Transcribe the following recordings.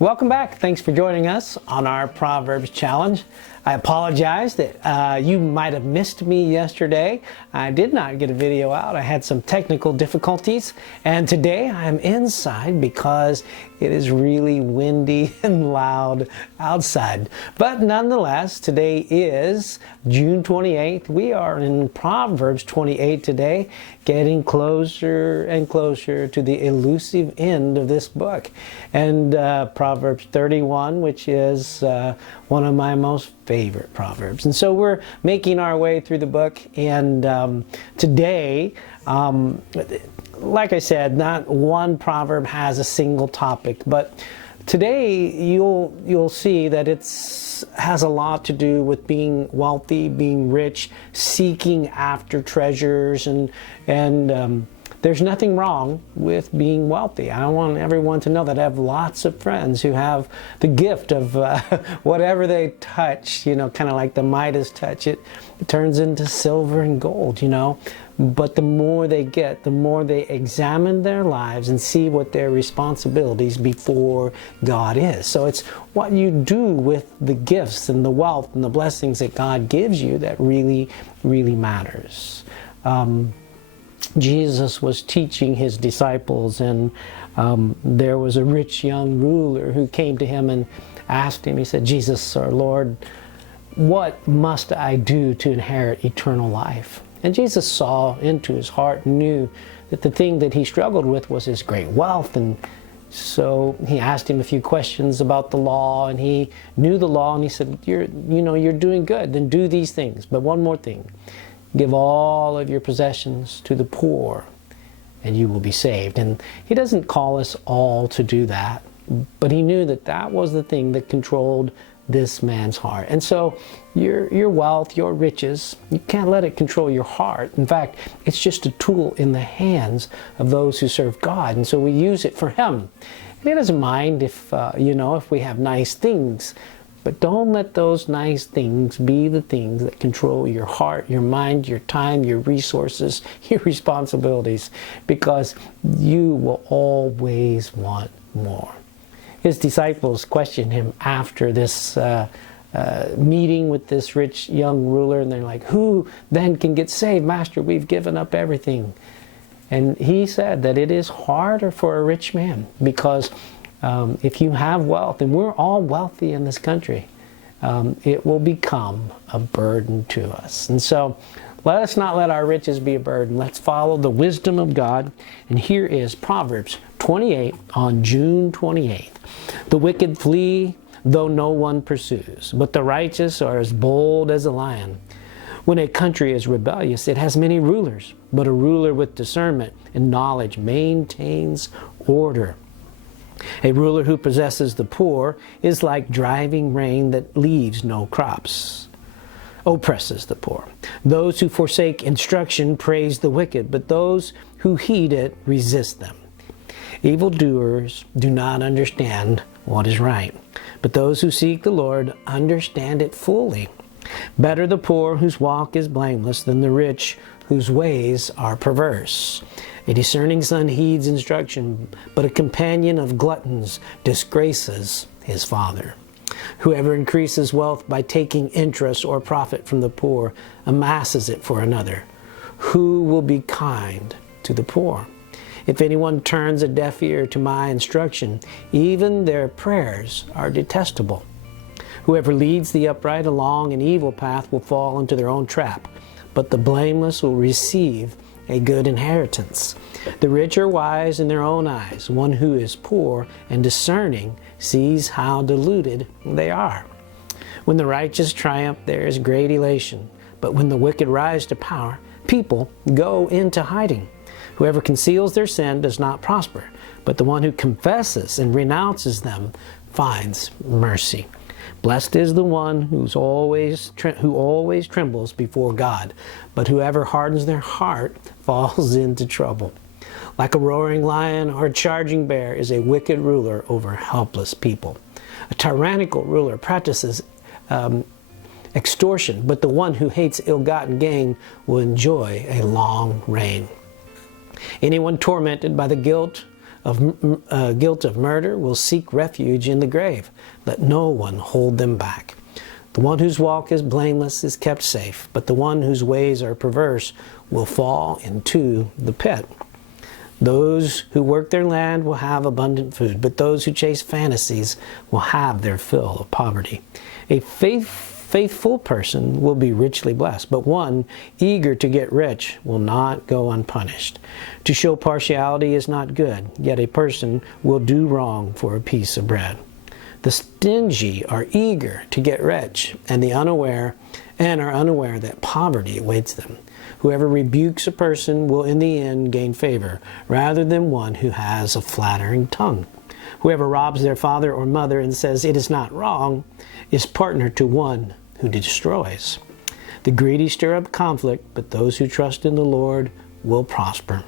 Welcome back. Thanks for joining us on our Proverbs Challenge. I apologize that you might have missed me yesterday. I did not get a video out. I had some technical difficulties, and today I'm inside because it is really windy and loud outside. But nonetheless, today is June 28th. We are in Proverbs 28 today, getting closer and closer to the elusive end of this book. And Proverbs 31, which is one of my most favorite Proverbs. And so we're making our way through the book, and today, like I said, not one proverb has a single topic, but today you'll see that it's has a lot to do with being wealthy, being rich, seeking after treasures, and there's nothing wrong with being wealthy. I want everyone to know that I have lots of friends who have the gift of whatever they touch, kind of like the Midas touch, it turns into silver and gold, But the more they get, the more they examine their lives and see what their responsibilities before God is. So it's what you do with the gifts and the wealth and the blessings that God gives you that really, really matters. Jesus was teaching his disciples, and there was a rich young ruler who came to him and asked him, he said, "Jesus, our Lord, what must I do to inherit eternal life?" And Jesus saw into his heart and knew that the thing that he struggled with was his great wealth. And so he asked him a few questions about the law, and he knew the law, and he said, you're doing good, then do these things. But one more thing, give all of your possessions to the poor, and you will be saved. And he doesn't call us all to do that, but he knew that that was the thing that controlled this man's heart. And so your wealth, your riches, you can't let it control your heart. In fact, it's just a tool in the hands of those who serve God. And so we use it for him. And he doesn't mind if we have nice things, but don't let those nice things be the things that control your heart, your mind, your time, your resources, your responsibilities, because you will always want more. His disciples questioned him after this meeting with this rich young ruler, and they're like, "Who then can get saved? Master, we've given up everything." And he said that it is harder for a rich man, because if you have wealth, and we're all wealthy in this country, it will become a burden to us. And so let us not let our riches be a burden. Let's follow the wisdom of God. And here is Proverbs 28 on June 28th. "The wicked flee, though no one pursues, but the righteous are as bold as a lion. When a country is rebellious, it has many rulers, but a ruler with discernment and knowledge maintains order. A ruler who possesses the poor is like driving rain that leaves no crops, oppresses the poor. Those who forsake instruction praise the wicked, but those who heed it resist them. Evildoers do not understand what is right, but those who seek the Lord understand it fully. Better the poor whose walk is blameless than the rich whose ways are perverse. A discerning son heeds instruction, but a companion of gluttons disgraces his father. Whoever increases wealth by taking interest or profit from the poor amasses it for another. Who will be kind to the poor? If anyone turns a deaf ear to my instruction, even their prayers are detestable. Whoever leads the upright along an evil path will fall into their own trap, but the blameless will receive a good inheritance. The rich are wise in their own eyes. One who is poor and discerning sees how deluded they are. When the righteous triumph, there is great elation, but when the wicked rise to power, people go into hiding. Whoever conceals their sin does not prosper, but the one who confesses and renounces them finds mercy. Blessed is the one who always trembles before God, but whoever hardens their heart falls into trouble. Like a roaring lion or a charging bear is a wicked ruler over helpless people. A tyrannical ruler practices extortion, but the one who hates ill-gotten gain will enjoy a long reign. Anyone tormented by the guilt guilt of murder will seek refuge in the grave. Let no one hold them back. The one whose walk is blameless is kept safe, but the one whose ways are perverse will fall into the pit. Those who work their land will have abundant food, but those who chase fantasies will have their fill of poverty. A faithful person will be richly blessed, but one eager to get rich will not go unpunished. To show partiality is not good, yet a person will do wrong for a piece of bread. The stingy are eager to get rich, and are unaware that poverty awaits them. Whoever rebukes a person will in the end gain favor, rather than one who has a flattering tongue. Whoever robs their father or mother and says it is not wrong is partner to one who destroys. The greedy stir up conflict, but those who trust in the Lord will prosper.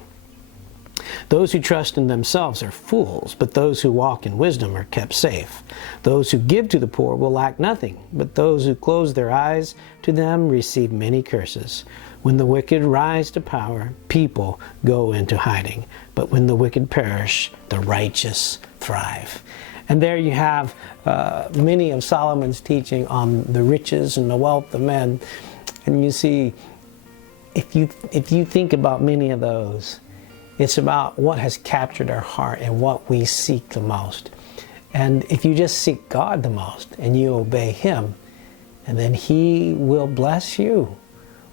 Those who trust in themselves are fools, but those who walk in wisdom are kept safe. Those who give to the poor will lack nothing, but those who close their eyes to them receive many curses. When the wicked rise to power, people go into hiding. But when the wicked perish, the righteous thrive. And there you have many of Solomon's teaching on the riches and the wealth of men. And you see, if you think about many of those, it's about what has captured our heart and what we seek the most. And if you just seek God the most and you obey Him, and then He will bless you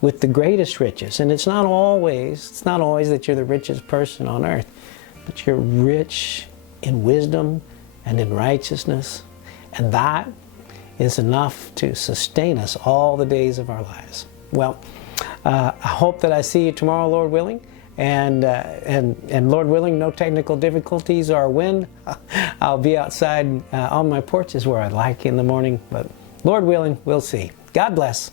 with the greatest riches. And it's not always that you're the richest person on earth, but you're rich in wisdom and in righteousness. And that is enough to sustain us all the days of our lives. Well, I hope that I see you tomorrow, Lord willing. And Lord willing, no technical difficulties or wind. I'll be outside on my porch is where I like in the morning. But Lord willing, we'll see. God bless.